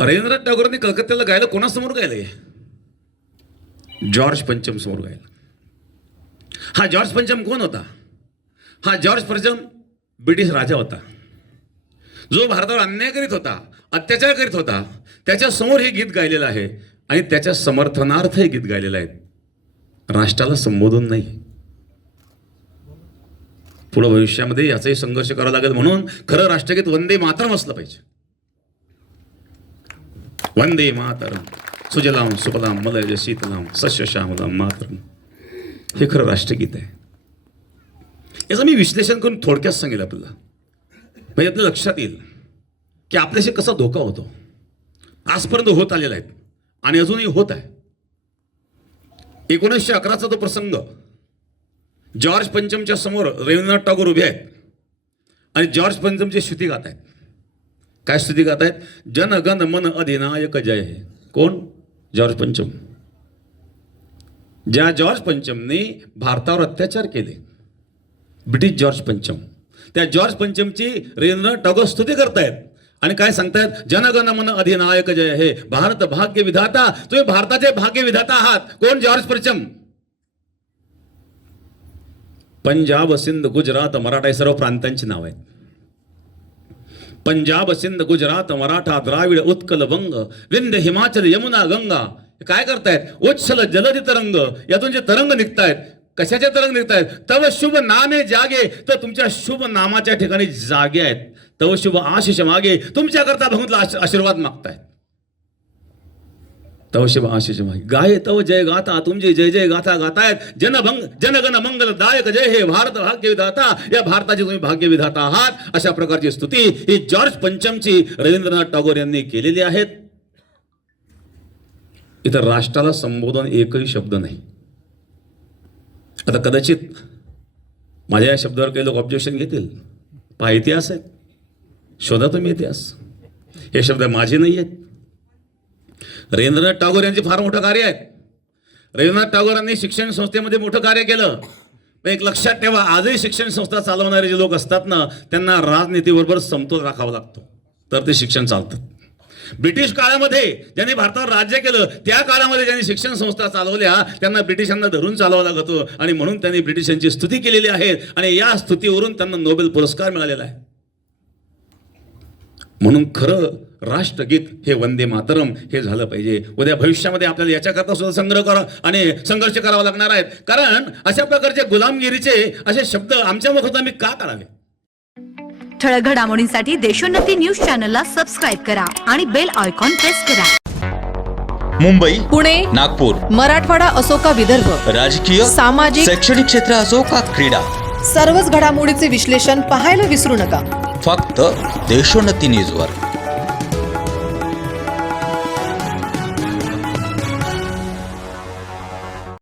रवींद्रनाथ टागोरांनी कलकत्त्याला गायलं कोणासमोर गायलंय? जॉर्ज पंचम समोर गायलं. हा जॉर्ज पंचम कोण होता? हा जॉर्ज पंचम ब्रिटिश राजा होता, जो भारतावर अन्याय करीत होता, अत्याचार करीत होता. त्याच्या समोर हे गीत गायलेलं आहे आणि त्याच्या समर्थनार्थ हे गीत गायलेलं आहे, राष्ट्राला संबोधून नाही. पुढे भविष्यामध्ये याचाही संघर्ष करावा लागेल. म्हणून खरं राष्ट्रगीत वंदे मातरम असलं पाहिजे. वंदे मातरम सुजलाम सुफलाम मलयज शीतलाम सस्य श्यामलाम मातरम, हे खरं राष्ट्रगीत आहे. याचं मी विश्लेषण करून थोडक्यात सांगेल आपल्याला, म्हणजे आपल्या लक्षात येईल की आपल्याशी कसा धोका होतो. आजपर्यंत होत आलेला आहे आणि अजूनही होत आहे. 1911चा तो प्रसंग, जॉर्ज पंचमच्या समोर रवींद्रनाथ टागोर उभे आहेत आणि जॉर्ज पंचमची स्तुती गात आहेत. काय स्तुती गात आहेत? जन गण मन अधिनायक जय हे. कोण? जॉर्ज पंचम. ज्या जॉर्ज पंचमने भारतावर अत्याचार केले, ब्रिटिश जॉर्ज पंचम, त्या जॉर्ज पंचमची रवींद्रनाथ टागोर स्तुती करतायत आणि काय सांगतायत? जनगण मन अधिनायक जय हे, भारत भाग्य विधाता. तुम्ही भारताचे भाग्य विधाता आहात. कोण? जॉर्ज पंचम. पंजाब सिंध गुजरात मराठा हे सर्व प्रांतांची नाव आहेत. पंजाब सिंध गुजरात मराठा द्राविड उत्कल वंग विंध्य हिमाचल यमुना गंगा. काय करतायत? उच्छल जलधी तरंग. यातून जे तरंग निघतायत, कशाचे तरंग निघतायत? तव शुभ नामे जागे, तर तुमच्या शुभ नामाच्या ठिकाणी जागे आहेत. तव शुभ आशिष मागे, तुमच्याकरता भगवंताला आशीर्वाद मागतायत. तव शुभ आशिष मागे गाये तव जय गाता, तुमची जय जय गाथा गातायत. जनगण मंगल दायक जय हे, भारत भाग्य विधाता. या भारताचे तुम्ही भाग्य विधाता आहात. अशा प्रकारची स्तुती ही जॉर्ज पंचमची रवींद्रनाथ टागोर यांनी केलेली आहेत. इथं राष्ट्राला संबोधन एकही शब्द नाही. आता कदाचित माझ्या या शब्दावर काही लोक ऑब्जेक्शन घेतील. पहा, इतिहास आहे, शोधा तुम्ही इतिहास. हे शब्द माझे नाही आहेत. रवींद्रनाथ टागोर यांचे फार मोठं कार्य आहे. रवींद्रनाथ टागोरांनी शिक्षण संस्थेमध्ये मोठं कार्य केलं. पण एक लक्षात ठेवा, आजही शिक्षण संस्था चालवणारे जे लोक असतात ना, त्यांना राजनीतीबरोबर समतोल राखावा लागतो, तर ते शिक्षण चालतं. ब्रिटिश काळामध्ये ज्यांनी भारतावर राज्य केलं, त्या काळामध्ये ज्यांनी शिक्षण संस्था चालवल्या, त्यांना ब्रिटिशांना धरून चालवावं लागत होतं आणि म्हणून त्यांनी ब्रिटिशांची स्तुती केलेली आहे आणि या स्तुतीवरून त्यांना नोबेल पुरस्कार मिळालेला आहे. म्हणून खरं राष्ट्रगीत हे वंदे मातरम हे झालं पाहिजे. उद्या भविष्यामध्ये आपल्याला याच्याकरता सुद्धा संग्रह करा आणि संघर्ष करावा लागणार आहेत. कारण अशा प्रकारचे गुलामगिरीचे असे शब्द आमच्या मुखात आम्ही का काढावे? ठळक घडामोडींसाठी देशोन्नती न्यूज चॅनलला सबस्क्राईब करा आणि बेल आयकॉन प्रेस करा. मुंबई, पुणे, नागपूर, मराठवाडा असो का विदर्भ, राजकीय, सामाजिक, शैक्षणिक क्षेत्र असो का क्रीडा, सर्वच घडामोडीचे विश्लेषण पाहायला विसरू नका. फक्त देशोन्नती न्यूजवर.